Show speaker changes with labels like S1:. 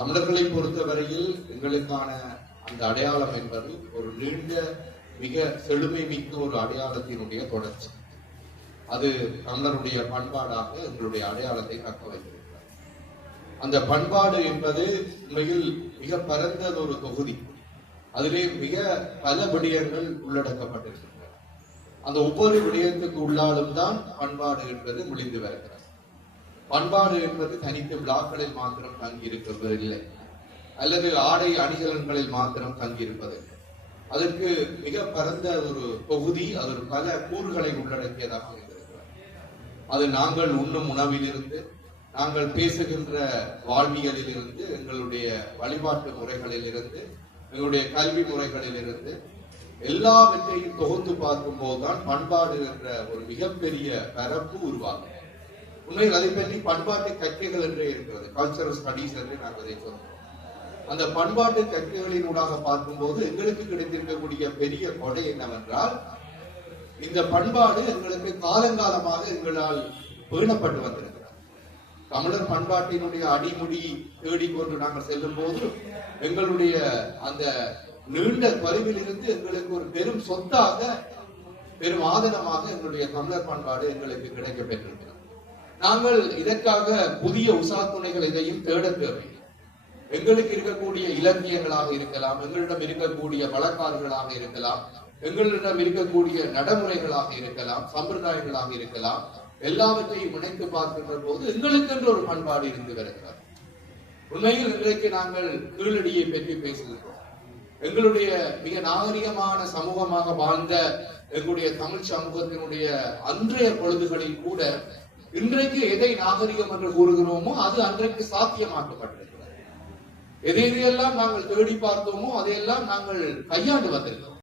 S1: தமிழர்களை பொறுத்தவரையில் எங்களுக்கான அந்த அடையாளம் என்பது ஒரு நீண்ட மிக செழுமை மிக்க ஒரு அடையாளத்தினுடைய தொடர்ச்சி. அது தமிழருடைய பண்பாடாக எங்களுடைய அடையாளத்தை தக்க வைத்திருக்கிறார். அந்த பண்பாடு என்பது உண்மையில் மிக பரந்தது ஒரு தொகுதி. அதிலே மிக பல விடயங்கள் உள்ளடக்கப்பட்டிருக்கின்றன. அந்த ஒவ்வொரு விடயத்துக்கு உள்ளாலும் தான் பண்பாடு என்பது முடிந்து வருகிறது. பண்பாடு என்பது தனித்து விழாக்களில் மாத்திரம் தங்கி இருப்பதில்லை அல்லது ஆடை அணிகலன்களில் மாத்திரம் தங்கியிருப்பதில்லை. அதற்கு மிக பரந்த ஒரு தொகுதி அது ஒரு பல கூறுகளை உள்ளடக்கியதாக இருந்திருக்கிறது அது நாங்கள் உண்ணும் உணவிலிருந்து நாங்கள் பேசுகின்ற வாழ்வியலில் இருந்து எங்களுடைய வழிபாட்டு முறைகளில் இருந்து எங்களுடைய கல்வி முறைகளில் இருந்து எல்லாவற்றையும் தொகுத்து பார்க்கும் போதுதான் பண்பாடு என்ற ஒரு மிகப்பெரிய பரப்பு உருவாகும் உண்மையில் அதை பற்றி பண்பாட்டு கற்கைகள் என்றே இருக்கிறது. கல்ச்சரல் ஸ்டடீஸ் என்று நாங்கள் அதை சொல்றோம். அந்த பண்பாட்டு கற்கைகளினூடாக பார்க்கும்போது எங்களுக்கு கிடைத்திருக்கக்கூடிய பெரிய கொடை என்னவென்றால் இந்த பண்பாடு எங்களுக்கு காலங்காலமாக எங்களால் பேணப்பட்டு வந்திருக்கிறது. தமிழர் பண்பாட்டினுடைய அடிமுடி தேடிக்கொண்டு நாங்கள் செல்லும் போது எங்களுடைய அந்த நீண்ட பருவிலிருந்து எங்களுக்கு ஒரு பெரும் சொத்தாக பெரும் ஆதனமாக எங்களுடைய தமிழர் பண்பாடு எங்களுக்கு கிடைக்கப்பெற்றிருக்கிறது. நாங்கள் இதற்காக புதிய உசாத்துணைகள் எதையும் தேட தேவையில்லை. எங்களுக்கு இருக்கக்கூடிய இலக்கியங்களாக இருக்கலாம் எங்களிடம் இருக்கக்கூடிய வழக்காறுகளாக இருக்கலாம் எங்களிடம் இருக்கக்கூடிய நடைமுறைகளாக இருக்கலாம் சம்பிரதாயங்களாக இருக்கலாம் எல்லாவற்றையும் இணைத்து பார்க்கின்ற போது எங்களுக்கென்று ஒரு பண்பாடு இருந்து வருகிறது. உண்மையில் இன்றைக்கு நாங்கள் கீழடியை பற்றி பேசுகின்றோம் எங்களுடைய மிக நாகரிகமான சமூகமாக வாழ்ந்த எங்களுடைய தமிழ் சமூகத்தினுடைய அன்றைய பொழுதுகளில் கூட இன்றைக்கு எதை நாகரிகம் என்று கூறுகிறோமோ அது அன்றைக்கு சாத்தியமாக்கப்பட்டிருக்கிறது எதை எதையெல்லாம் நாங்கள் தேடி பார்த்தோமோ அதையெல்லாம் நாங்கள் கையாண்டு வந்திருக்கிறோம்.